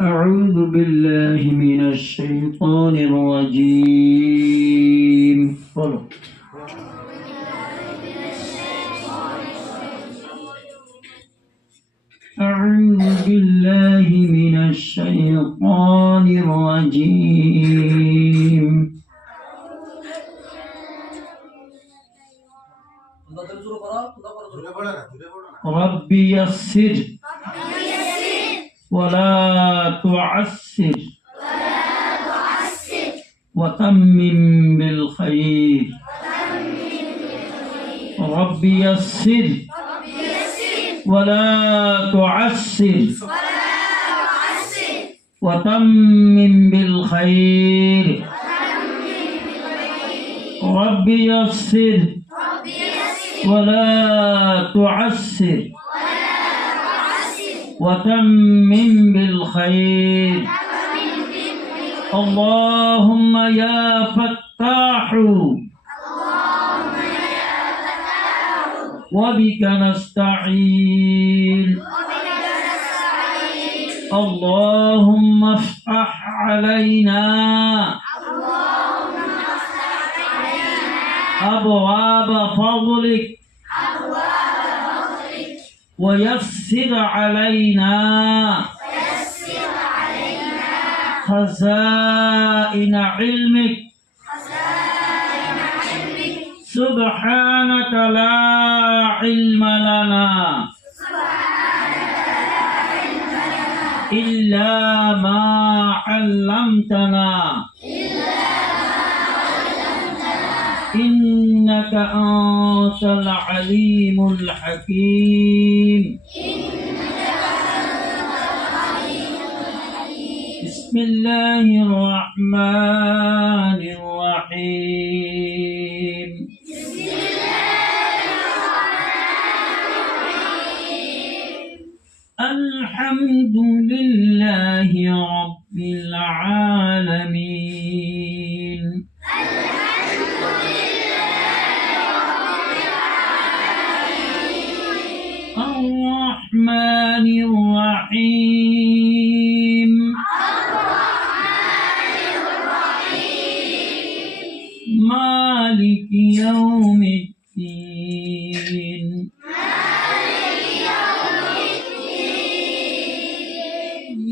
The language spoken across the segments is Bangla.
أعوذ بالله من الشيطان الرجيم. أعوذ بالله من الشيطان الرجيم. رب يسر. ولا تعسر. وتمم بالخير. رب يسر. ولا تعسر. وتمم بالخير. رب يسر. ولا تعسر. وتمم بالخير اللهم يا فتاح وبك نستعين اللهم افتح علينا أبواب فضلك ويسر علينا خزائن علمك. سبحانك لا علم لنا إلا ما علمتنا. إنك أنت العليم الحكيم. بسم الله الرحمن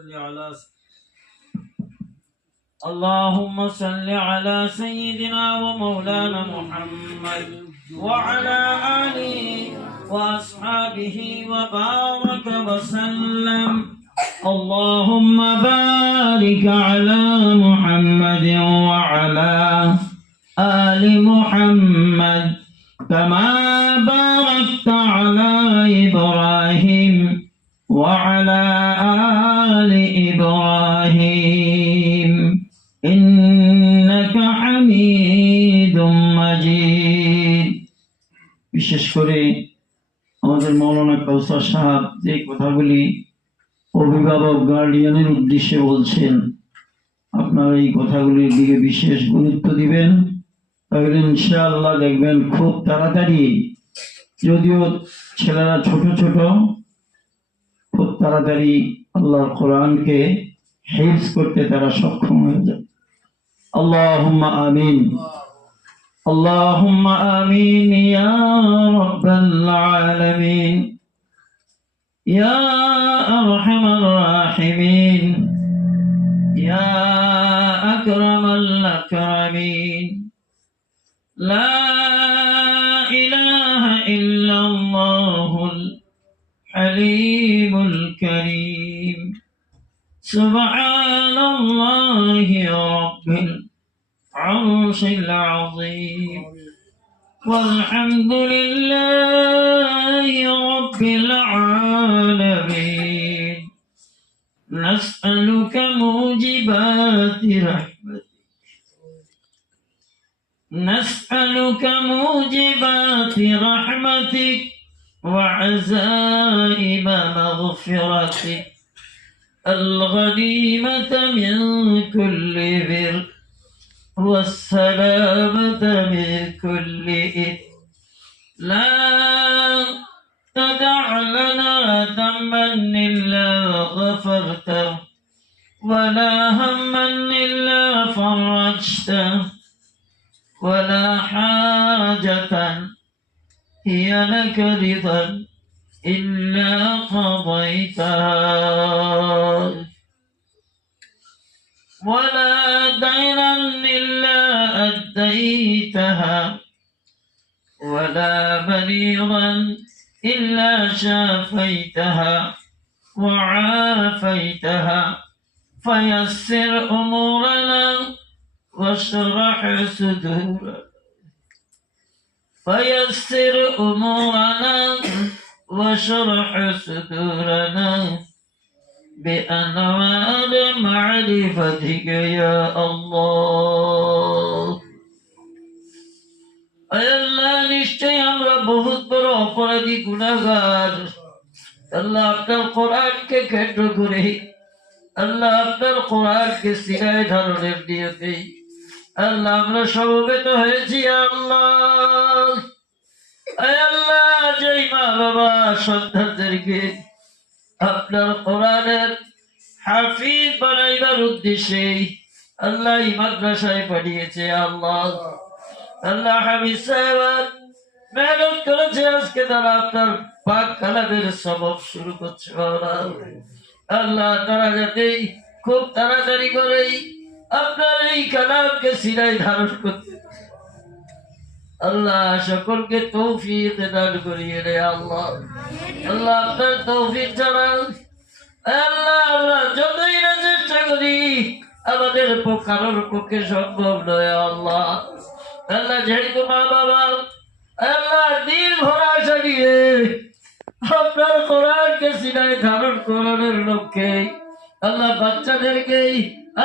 صل على اللهم صل على سيدنا ومولانا محمد وعلى آله وأصحابه وبارك وسلم. اللهم بارك على محمد وعلى آل محمد كما باركت على إبراهيم وعلى إبراهيم إنك حميد مجيد বিশেষ করে আমাদের মৌলানা কৌসার সাহেব যে কথাগুলি অভিভাবক গার্ডিয়ানের উদ্দেশ্যে বলছেন আপনারা এই কথাগুলির দিকে বিশেষ গুরুত্ব দিবেন তাহলে ইনশাআল্লাহ দেখবেন খুব তাড়াতাড়ি যদিও ছেলেরা ছোট ছোট খুব তাড়াতাড়ি আল্লাহর কোরআনকে হেফজ করতে তারা সক্ষম হয়ে যায় اللهم آمين اللهم آمين يا رب العالمين يا أرحم الراحمين يا أكرم الأكرمين لا إله إلا الله الحليم الكريم سبحان الله رب العرش العظيم. والحمد لله رب العالمين. نسألك موجبات رحمتك. نسألك موجبات رحمتك وعزائم مغفرتك. الغنيمة من كل بر والسلامة من كل إثم لا تدع لنا ذنبا إلا غفرته ولا هما إلا فرجته ولا حاجة هي لك رضا إلا قضيتها. ولا دينا إلا أديتها. ولا مريضا إلا شافيتها وعافيتها. فيسر أمورنا واشرح صدورنا. فيسر أمورنا واشرح صدورنا بأنوار معرفتك يا الله আয় আল্লাহ নিশ্চয় আমরা বহুত বড় অপরাধী গুণাগার আল্লাহ আপনার কোরআনকে কেন্দ্র করে আল্লাহ আপনার কোরআনকে সিরায় ধারণের নিয়তে আল্লাহ আমরা সমবেত হয়েছি আল্লাহ আয় আপনার সবক শুরু করছে আল্লাহ তারা যাতে খুব তাড়াতাড়ি করেই আপনার এই কালামকে সিরাই ধারণ করতে আল্লাহ সকলকে তৌফিক দান করিয়ে রে আল্লাহ। আল্লাহ আপনার তৌফিক ছাড়া আল্লাহ আল্লাহ, যতই না চেষ্টা করি আমাদের কারোর পক্ষে সম্ভব নয় আল্লাহ। আল্লাহ যেহেতু মা বাবা, আল্লাহ দিল ভরা নিয়ে আপনার কোরআনকে সিনায় ধারণ করানোর লক্ষ্যে আল্লাহ বাচ্চাদেরকে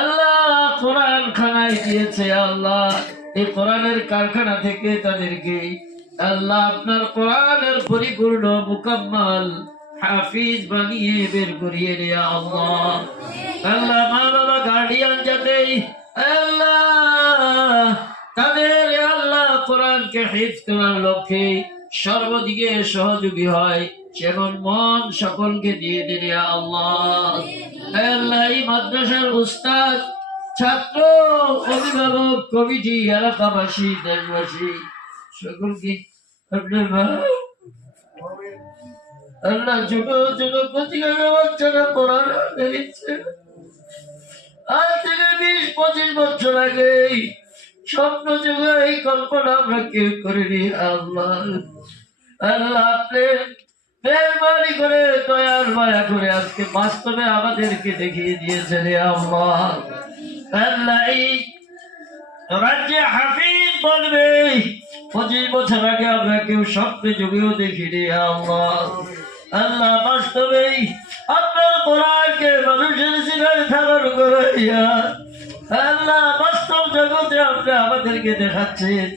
আল্লাহ কোরআন খানায় দিয়েছে আল্লাহ। এই কোরআনের কারখানা থেকে তাদেরকে আল্লাহ আপনার কোরআনের পরিপূর্ণ মুকাম্মাল হাফিজ বানিয়ে বের করিয়ে দেয়া আল্লাহ। আল্লাহ মা বাবা গার্ডিয়ান যাতে আল্লাহ তাদের আল্লাহ কোরআনকে হিফজ করার লক্ষ্যে সর্বদিকে সহযোগী হয় সেমন মন সকলকে দিয়ে দিলে আল্লাহ। আল্লাহ এই মাদ্রাসার উস্তাদ ছাত্র, অভিভাবক, কমিটি, এলাকাবাসী, দেশবাসী, সকলকে পঁচিশ বছর আগে স্বপ্ন আমরা মেহরবানি করে দয়াল মায়া করে আজকে বাস্তবে আমাদেরকে দেখিয়ে দিয়েছেন রে এই পঁচিশ বছর আগে আমরা কেউ দেখিনি আল্লাহ। বাস্তবেই আপনার আমাদেরকে দেখাচ্ছেন।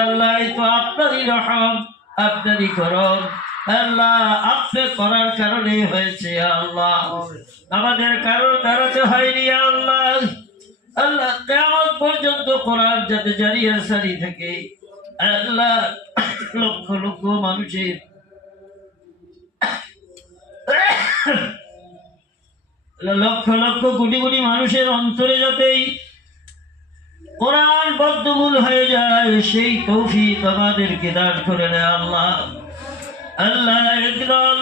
আল্লাহ তো আপনারই রহম, আপনারই করম। আল্লাহ আপনি করার কারণে হয়েছে আল্লাহ। আমাদের কারণ দাঁড়াতে হয়নি আল্লাহ। আল্লাহ কেমন পর্যন্ত কোরআন যাতে জারিয়া সারি থাকে, আল্লাহ লক্ষ লক্ষ মানুষের লক্ষ লক্ষ কোটি কোটি মানুষের অন্তরে যাতেই কোরআন বদ্ধমূল হয়ে যায়, সেই তৌফিক আমাদেরকে দান করে নেয় আল্লাহ। আল্লাহ একদল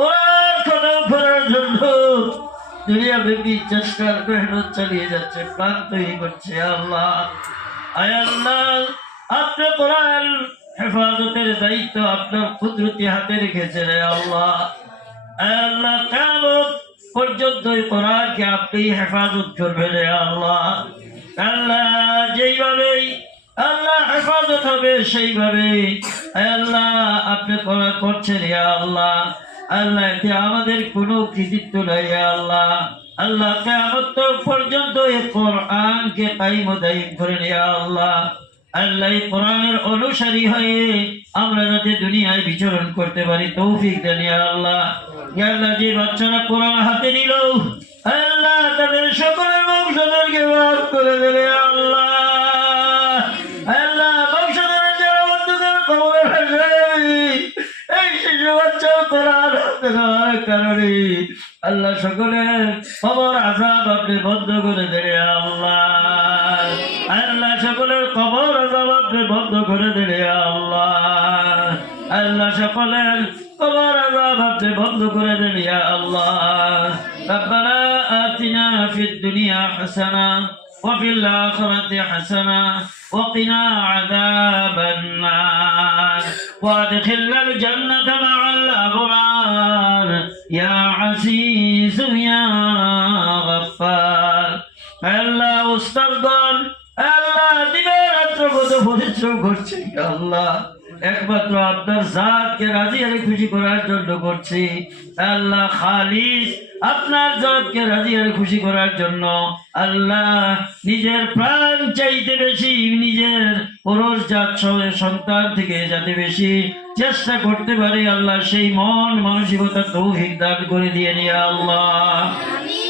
কোরআন খতম করার জন্য দুনিয়াব্যাপী চেষ্টার মেহনত চালিয়ে যাচ্ছে, প্রাণ তৈরি করছে আল্লাহ। আল্লাহ আপনি কোরআন হেফাজতের দায়িত্ব আপনার কুদরতি হাতে রেখেছে রে আল্লাহ। আল্লাহ আপনি হেফাজত আল্লাহ। আল্লাহ আল্লাহ হেফাজত হবে সেইভাবে আল্লাহ, আপনি করা করছেন আল্লাহ। আল্লাহ এতে আমাদের কোনো কৃতিত্ব নাই আল্লাহ। আল্লাহ কেমত পর্যন্ত এই কোরআনকে কাইম করেন আল্লাহ। আল্লাহ কোরআনের অনুসারী হয়ে আমরা যাতে দুনিয়ায় বিচরণ করতে পারি, তৌফিক দেন আল্লাহ। আল্লাহ, যে বাচ্চারা কোরআন হাতে নিল আল্লাহ, তাদের সকলের বংশধরকে করে দেবে আল্লাহ। কারণে আল্লাহ সকলের খবর আজাব আপনি বন্ধ করে দেবে আল্লাহ আল্লাহ সকলের খবর আজাব আপনি বন্ধ করে দেবে আল্লাহ আল্লাহ সকলের খবর আজাব আপনি বন্ধ করে দেবে ইয়া আল্লাহ ربنا آتنا في الدنيا حسنة وفي الآخرة حسنة وقنا عذاب النار وادخلنا الجنة مع الأبرار ইয়া আজিজ ইয়া গফফার আল্লাহ উস্তাদগণ আল্লাহ দিবে রাত্র কত পরিশ্রম করছে আল্লাহ। একমাত্র আপনার জাতকে রাজি আরে খুশি করার জন্য করছি। আল্লাহ খালিস আপনার জাতকে রাজি আরে খুশি করার জন্য। আল্লাহ নিজের প্রাণ চাইতে বেশি, নিজের পুরুষ জাত সন্তান থেকে যাতে বেশি চেষ্টা করতে পারে আল্লাহ, সেই মন মানসিকতা তৌহিক দান করে দিয়ে নিয়ে আল্লাহ।